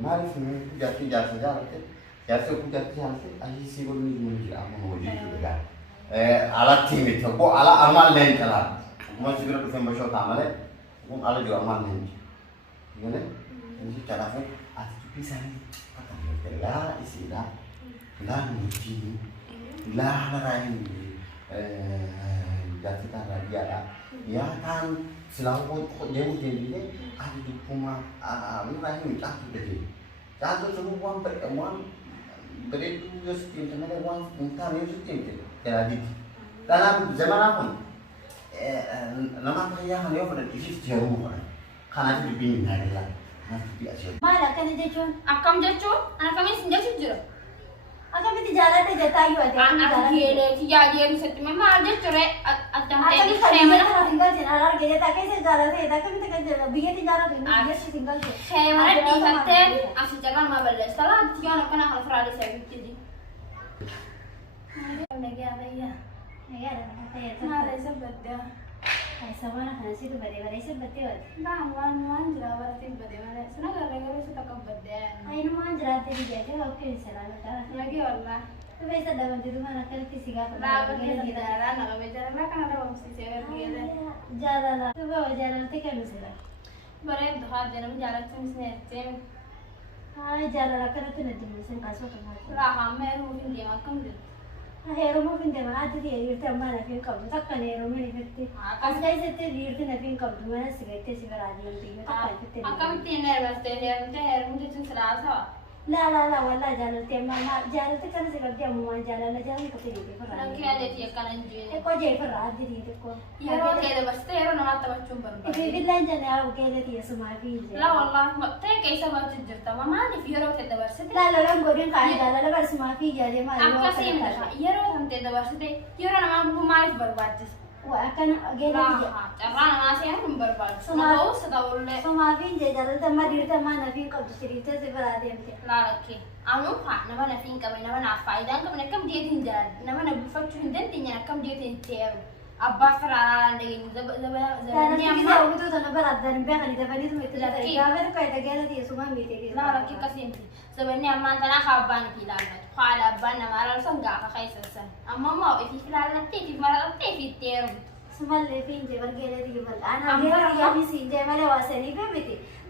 ما أعرف من جاتي جالسة جالسة جالسة كنت جاتي جالسة أهي سيقول لي من جل أمم هو جيت كده على تيمي تبو على أمال لين كلام ما سيقول في مشروع تعمله يقوم على جو أمال لين يقول نجي تعرفه أتجيبي سامي لا إسيلا لا نجي لا هذا راين جاتي ترى dia ya kan selalu dia mungkin ada di rumah mana ini tak jadi jatuh semua pertemuan beri tu internet uang entah ni itu jadi dalam zaman apa nama saya hanya pada diri jauh karena itu dipingin hari lah nanti biasa malah kan jujur Akam jujur anak kami senja jujur akan kita jalan tu jatuh ayu ada anak gile tiga dia mesti memang jujur atau akan kita jalan tinggal jalan kita tak kisah jalan saya tak kita kan jalan biar kita jalan tu biar kita tinggal tu saya mana di hotel asal jalan ma balas setelah tiga anak kena hal frade saya jadi lagi apa ya ya ada apa ya nah ada sebab dia ऐसा वाला खांसी तो बड़े बड़े से बत्ते होते nah wan jawab berarti bagaimana senang gara-gara suka kebetulan I know मान जराते भी जाते हो ओके चला लगा lagi Allah तो वैसा दबन दे तुम्हारा कल किसी का lah bagaimana tidak nak bicara lah kan ada mesti saya bergila ज्यादा ला तो वो ज्यादा ते क्या मिसला berat doa jangan jalan semisnya tem हाँ ज्यादा ला करते नहीं मिसन कासो कमाते lah kami mungkin dia makan deh हेरो में फिर देवा आज दिए ये तो हमारा फिर कब तक करने हेरो में नहीं फिरते आज कैसे ते रीड ते नहीं फिर कब तुम्हारा सिगरेट सिगर आज नहीं पीने तो पाँच ते akam tiene berarti mungkin serasa ला वाला जाने ते मामा जाने ते करने से करते हम मान जाने जाने को तेरी पर nanti ada dia kanan jadi को जे पर रात दी ते को Yero kayak berarti Yero nama tahu cuma फिर berbagi. भी लाइन जाने आओ के लिए ये समाज भी Lah wallah, tapi kayak sama jujur tahu mama nih Yero kayak berarti. ला ला गोरियन खाने डाला ला बस माफी जा दे मारे Aku sih enggak. Yero sampai berarti. Yero nama aku malas berbagi. वो akan again Lah, cara nama saya pun berbagi. Semua tahu setahu le. so माफी जे डाला तो हमारी डीर माना फिर कब दूसरी ते से बरा दे हमसे Lah lagi. Anu pak, nama nafin kami nama nafai dan kami nakam dia tinggal. Nama nabi fakir hindan tinggal nakam dia tinggal. Abba feraran dengan ताना zaman किसी और तो ना बरा दर में खाने दे बनी तो इतना तरीका है तो कहता गया थी सुबह में तेरी Lah lagi kasih sebenarnya aman tanah kaban pilan. Khala ban nama lalu sanggah kayak sesan. Amma mau itu pilan nanti di mana nanti di tiar. सुबह ले फिर जे बर गया थी बल आना गया या भी सीन जे मारे वासे नहीं पे भी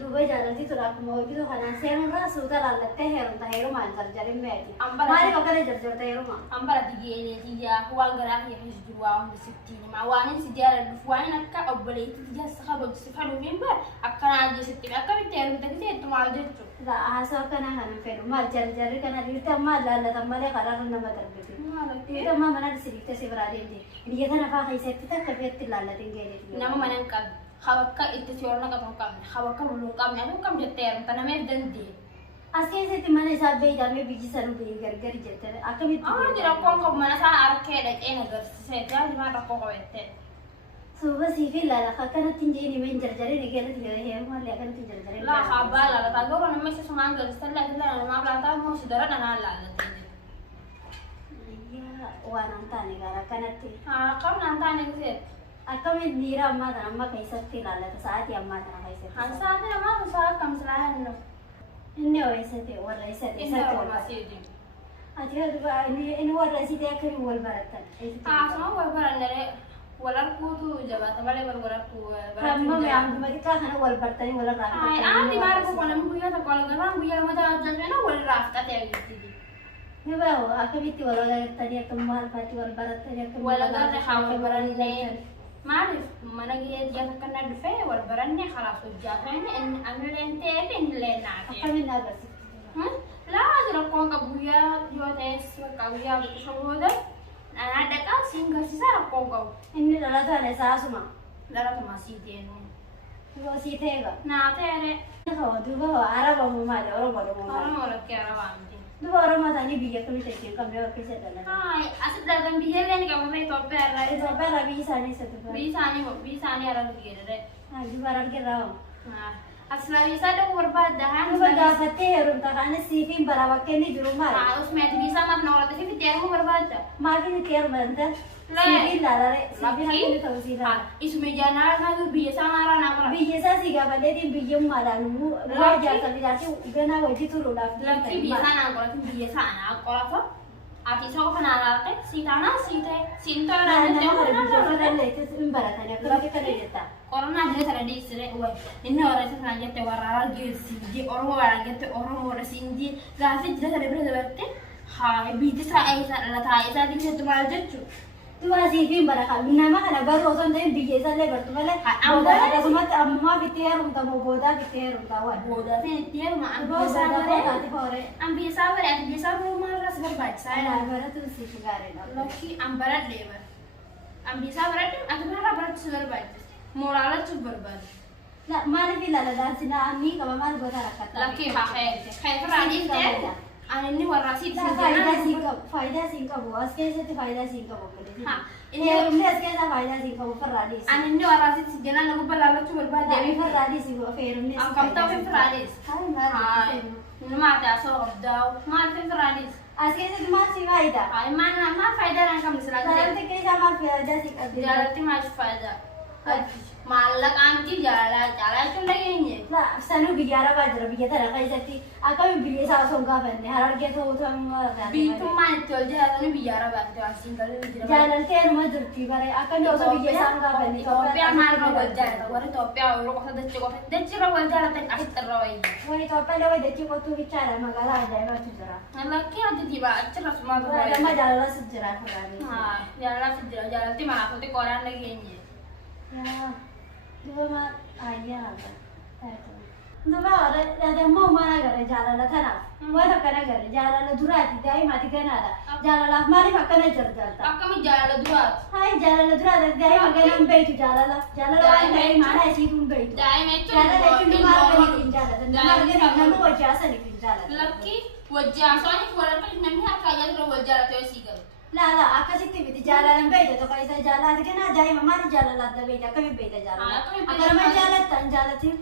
दुबई जाना थी तो रात में भी तो खाना से हम रहा सूता ला लगते हैं उनका हेरो मान कर जरे में आई हमारे पकड़े जब जब हेरो मान Ambara digene dia huang gerak ya harus dua on sitini ma wani sejarah dufuani nakka obbole itu dia sahabat sifanu member akan aja sitini akan diteru tadi itu mal jecu ला आसा करना खाना फिर मार जर जर करना रीते मार ला ला तमारे करार ना बदल भी रीते मार मना सिरिते से बरा दे dia kan apa kayak saya kita kebet tilala tinggal itu nama manangkan hawaka itu siorna ka tongkam hawaka mulung kami aku kam jeter taname dandi asli saya timane saat bayi dame biji saru bayi gar jete akan itu jira ko mana sa arke da ena gar se ja di mana ko wette सुबह सीफी लाला खाकर तीन जने में जर्जरे निकले थे ये मार लेकर तीन जर्जरे la khabala la tago na mese sumangal stalla dalla ma blata mo sidara na la ya वाना ताने गारा कनते ha kam nanta ne se akan में नीरा अम्मा कैसे थी लाला तो साथ ही अम्मा था कैसे hansa ne ma sa kam selahan no इन्हें वैसे थे और ऐसे थे inda सब wa और masjid अच्छा तो इन और ऐसी थे आखिर वो बरतन sama barbarandere walarku tu jabata bale walarku Ramma में आम में क्या खाना वो बरतन वो लगा ai andi mar ko kolam buya ta kolam garam buya ma ta janna wal rafta te gidi ये वो आखिर भी तो वाला तनिया कमाल पाती वाला बरतन या wala gar hawa baranne maarif managi ya kana dufe wal baranne khalas ujjatani en anlente en lenate akan में ना कर सकते la adra ko ka buya yo tes ka buya shomoda ana daka singa sisa ko ko इन्हें लगा था ने सासु माँ lara ta masite no वो सीधेगा na tere हो दुबो आरा बाबू मारे और बड़ो मारे orang orang kira wanti दुबो और माता नहीं बिया कमी चाहिए कम है कैसे करना hai asal dalam bihar ni kamu mai tope है arah तो पहला भी साने से तो bisa ni arah begini deh हाँ दोबारा के रहो nah asal bisa dong berbadahan दुबो दाफते है रुम तक आने सीफी बराबर के नहीं जुर्म मारे nah usme bisa mat nolak tapi tiarmu berbada मार के नहीं केयर बनता Sibiil laala sibiil akkini ta'u si laala. Isuma ijaanaa kaatu biyya isaa maaraa naa mara. Biyya isaa si gaafadheetiin biyyummaadhaan waa jaallatanii ganaa wajji turuudhaaf. Lakkii biyya isaa naan qoratu biyya isaa naa qoratu. Ati isa qofa naa laalte siitaanaa siitee siintaa Corona dia tadi istri, ini orang itu nanya te warna gesi, orang warna gitu, orang orang sini, gasi dia tadi berarti, hai, bijis saya latih di situ malah cucu. Tu masih film barakal, nama kan baru orang tu bijis saja bertualah. Ada semua amma fitiar untuk mau boda fitiar untuk awal. Boda fitiar mah ambil sabar malah rasa berbaca. Ada barat tu sih sekarang. Laki ambarat lebar, ambil sabar itu, aku malah berat berbaca. Moralnya tuh berbalik. Nah, mana bila ada sina ami kalau mana buat rakyat. Laki kayak Radis deh. Ani ini warna sih. Faidah singkap buat, sekarang itu faidah singkap buat. Ini rumah sekarang faidah singkap buat Radis. Ani ini warna sih, jangan aku berlalu tuh berbalik. Tapi Radis itu rumah. Angkat tahu Radis. Hai. Ini mata soal mata Radis. Sekarang itu masih faidah. Hai mana faidah yang kamu selagi. Sekarang itu kayak sama faidah singkap. Jalan masih faidah. Malah anti jalan itu lagi ini. Nah, sanu bicara bajar bicara kayak jadi. Aku biasa songkap ini. Harus kita tuh Bitu mana tuh jalan bicara bajar singgal bicara. Jalan tiada macam tu. Bare akan dosa biasa songkap ini. Topi amal wajar. Baru topi orang kata deci wajar tapi akhir roy. Wani topi lewat deci kau tu bicara magalah aja macam cerah. Laki ada tiba cerah semua tuh. Ada majalah sejarah sekali. Jalan sejarah jalan ti mana aku ti koran lagi ini. Ya, dua mat ayah apa? Dua ada mau mana gara jalan lah tanah. Wah tak kena gara jalan lah durat. Dia mati kena ada. Jalan lah mari makan aja jalan. Aku jalan durat. Hai jalan lah durat. Dia makan ambil tu jalan lah. Jalan lah ini mana sih ambil tu. Jalan lah cuma makan ni jalan. Jalan ni nama wajah asal ni jalan. Laki wajah soalnya keluar kan namanya kaya tu wajah tu sigal. Lah, aku sih tiba di jalan beda tu kalau saya jalan, kan aja yang mama di jalan lah beda, kami beda jalan. Agar mana jalan tan jalan tu,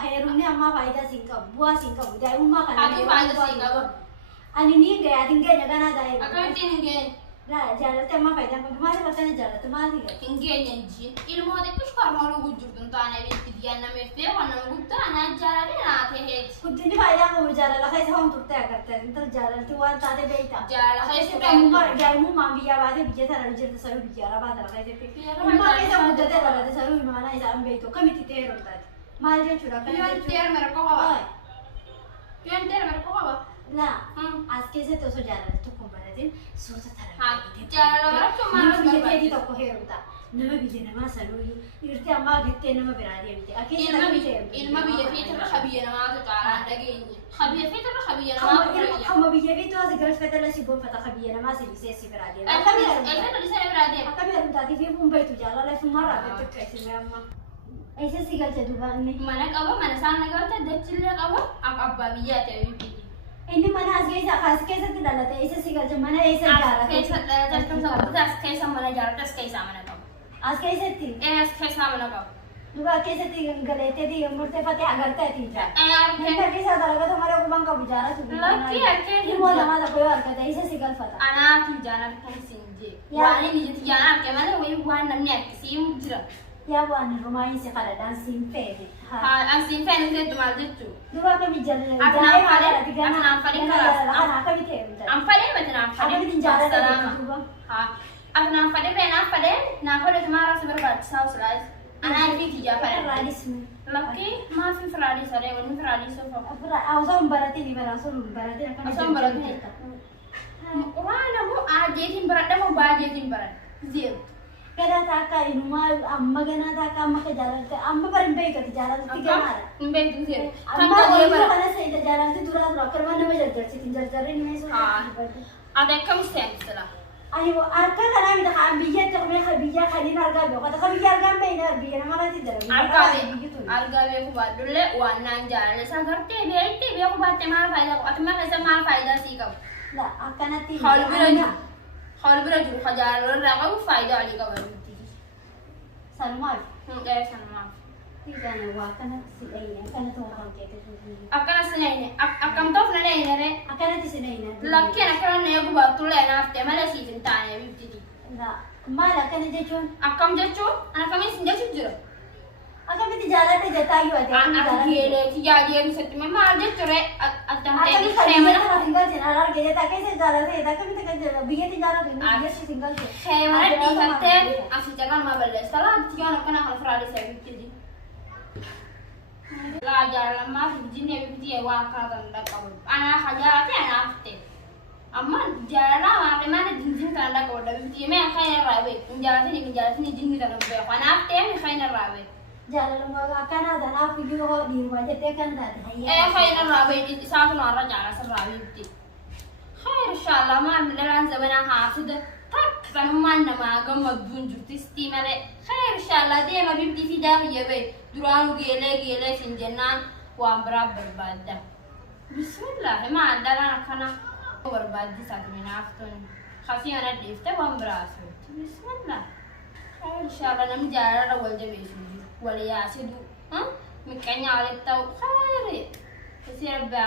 herumnya amma faida singkap, buah singkap, jadi umma kan. Aku faida singkap. Ani ni gaya tinggal jangan ada. Aku tinggal. Lah, jalan tu amma faida, kemana macam jalan tu mana tinggal. Tinggal janji. Ilmu ada tu sekarang malu gujur tu anak ini dia nama itu, anak gujur anak jalan ni nak teh. Kucing ni faida kamu jalan lah, saya hom turut ya kerja, entar jalan tu wan tade beda. Jalan saya sudah umma, gaya umma biaya bade biaya sana bicara tu selalu bicara bade lah, saya tu. Umma kita muda deh lah, selalu mana itu ambil tu, kami tidak heran tadi. Malah dia curang. Tuan tiar mereka apa? Tuan tiar mereka apa? Nah, askes itu so jalan tu komparatif, susah हाँ terang. jalan orang cuma Nama biaya di toko heran tak. Nama biaya nama selalu. Irti amma gitu nama berada di. ilma biaya fitur khabiya nama tu cara lagi ini. Khabiya fitur khabiya nama. Kamu biaya itu asal garis federal si bom fata khabiya nama si bisa berada. Kami di sana berada. Kami harus tadi dia pun baik tu jalan lah semua ada tu kasih nama. ऐसे सिगल चतुबा नहीं mana kau mana sana kau tu dacilnya kau abba biaya tu ini mana asal khas कैसे tidak ada ऐसे सिगल cuma mana ऐसे jalan कैसा mana jalan terus कैसा mana kau आज कैसे थी कैसा mana kau juga कैसे थी गले थी मुर्ते पते अगर थी जा यार kita कैसा लगा तो हमारे उमंग का बिचारा सुन लकी है ये बोल हमारा कोई और कहता ऐसे सिगल फटा anak tu jalan kan sinje wani ni jadi jalan ke mana wei wan namnya sim jira ya wan rumah ini sekarang dan simpe ang simpe ni tu mal itu dua kami jalan Aku jalan nampak dia, ada tiga aku nampak dia keras. anak kami teh ampade macam ampade kami di jalan selama dua aku nampak dia marah seberbat saus rais anak ini tiga pada radis laki masih radis ada yang ini radis apa apa awam berarti ni berasal berarti akan asam berat ni wah namu aja tim berat dah mau baje tim berat zil kada taka inuma amma gana taka amma ke jalan ke amma barin baik ke jalan tiga mara imbe tu zil amma dia mana saya jalan tu durang rocker mana macam jadi tinggal jalan ni so ada kamu sense lah ayo arka kana mi dah ambiya tu me khabiya khalina arga do kata khabiya arga me na arbiya na mara tidak arga be ku badulle wannan jalan sagar te be ku batte mar faida ko atma kaisa mar faida si kab la akana ti hal beraju khajar raga ku faida ali ka baru salmal sama tidak na wa kana si ai kana to ha ke tu akana senai akam to senai ne re akana ti sinai na lakki akana ne ku batul na te mala si tinta ne bibti la Maal akkana jechuun Akkam jechuun ana kamiin sin jechuun jira. akkamitti jaalladhe jettaa yoo ati Ati geeleeti yaadeen sitti maal jechuudha addaan ta'e akkamitti ishee biyya mana kana singal jedhan arge jettaa keessa jaallathe akkamitti kan jedhu biyyatti jaallathe biyyatti singal jedhu. ishee mana dhiifattee asii jalaan maa balleessa laatti yoon akkana kana firaalee isaa bitti laa jaalallammaa fi jinne bitti waa akkana kan dhaqqabu anaa hajaate anaaf ta'e amma jaalalaa maarree mana jinjin kan dhaqqabu bitti mee akka hin irraa beeku hin jaalatini jinni kan beeku anaaf ta'e akka hin irraa beeku. Jaalalummaa akkanaa kanaaf iyyuu hoo dhiiruma jettee kan taate hayyaa. Khayna rabi isaatu narra jala sarrabitti. Khair inshallah ma dalan zabana hafid tak san man ma gamma dunjurti istimale. Khair inshallah de ma bibdi fi daqiya be duranu gele sinjannan wa barabar badda. Bismillah ma dalan kana barbaddi satmin aftun. Khafiyana difta wa brasu. Bismillah. Khair inshallah nam jara wal jabisu. ولا ياسدو ها مكاني على التو خيري بس يربى